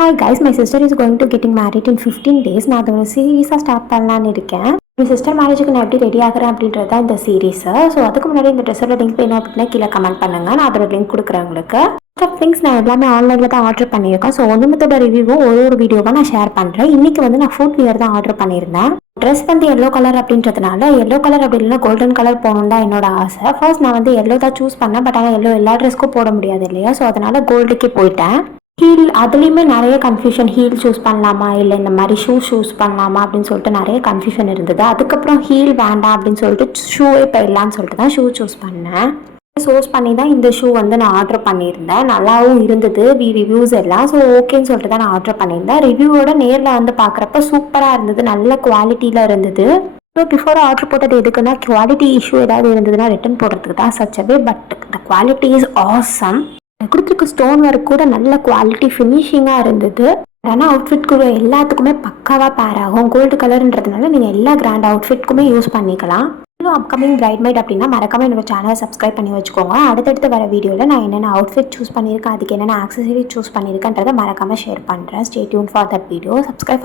Hi guys, my sister is going to getting married in 15 days. நான் அதை ஒரு சீரீஸாக start பண்ணலான்னு இருக்கேன். என் சிஸ்டர் மேரேஜுக்கு நான் எப்படி ரெடி ஆகிறேன் அப்படின்றது தான் இந்த சீரீஸு. ஸோ அதுக்கு முன்னாடி இந்த ட்ரெஸ்ஸோட லிங்க் வேணும் அப்படின்னா கீழே கமெண்ட் பண்ணுங்கள். நான் அதோட லிங்க் கொடுக்குறேன் உங்களுக்கு. திங்ஸ் நான் எல்லாமே ஆன்லைனில் தான் ஆர்டர் பண்ணியிருக்கேன். ஸோ ஒன்றுமத்தோட ரிவ்யூவும் ஒரு வீடியோவாக நான் ஷேர் பண்ணுறேன். இன்றைக்கி வந்து நான் ஃபுட் வியர் தான் ஆர்டர் பண்ணியிருந்தேன். ட்ரெஸ் வந்து எல்லோ கலர் அப்படின்றதுனால எல்லோ கலர் அப்படி இல்லைன்னா கோல்டன் கலர் போகணும் தான் என்னோட ஆசை. ஃபர்ஸ்ட் நான் வந்து எல்லோ தான் சூஸ் பண்ணேன். பட் ஆனால் எல்லோ எல்லா ட்ரெஸ்க்கும் போட முடியாது இல்லையா? ஸோ அதனால் கோல்டுக்கே போயிட்டேன். ஹீல் அதுலேயுமே நிறைய கன்ஃபியூஷன். ஹீல் சூஸ் பண்ணலாமா இல்லை இந்த மாதிரி ஷூ சூஸ் பண்ணலாமா அப்படின்னு சொல்லிட்டு நிறைய கன்ஃபியூஷன் இருந்தது. அதுக்கப்புறம் ஹீல் வேண்டாம் அப்படின்னு சொல்லிட்டு ஷூவே போயிடலான்னு சொல்லிட்டு தான் ஷூ சூஸ் பண்ணேன். சோர்ஸ் பண்ணி தான் இந்த ஷூ வந்து நான் ஆர்டர் பண்ணியிருந்தேன். நல்லாவும் இருந்தது ரிவ்யூஸ் எல்லாம். ஸோ ஓகேன்னு சொல்லிட்டு தான் நான் ஆர்டர் பண்ணியிருந்தேன். ரிவ்யூவோட நேரில் வந்து பார்க்குறப்ப சூப்பராக இருந்தது, நல்ல குவாலிட்டியில் இருந்தது. ஸோ பிஃபோர் ஆர்டர் போட்டது எதுக்குன்னா குவாலிட்டி இஷ்யூ ஏதாவது இருந்ததுன்னா ரிட்டன் போடுறதுக்கு தான் சச்சவே. But the quality is awesome. கொடுத்துருக்க ஸ்டோன் ஒர்க் கூட நல்ல குவாலிட்டி ஃபினிஷிங்காக இருந்தது. ஆனால் அவுட்ஃபிட்க்கு எல்லாத்துக்குமே பக்காவாக பேர் ஆகும். கோல்டு கலர்ன்றதுனால நீங்கள் எல்லா கிராண்ட் அவுட்ஃபிட்க்குமே யூஸ் பண்ணிக்கலாம். இன்னும் அப்கமிங் பிரைட்மைட் அப்படின்னா மறக்காம என்னோட சேனலை சப்ஸ்கிரைப் பண்ணி வச்சுக்கோங்க. அடுத்தடுத்து வர வீடியோவில் நான் என்னென்ன அவுட்ஃபிட் சூஸ் பண்ணியிருக்கேன், அதுக்கு என்னென்ன ஆக்சசரி சூஸ் பண்ணியிருக்கேன்றதை மறக்காமல் ஷேர் பண்ணுறேன். Stay tune for that video. Subscribe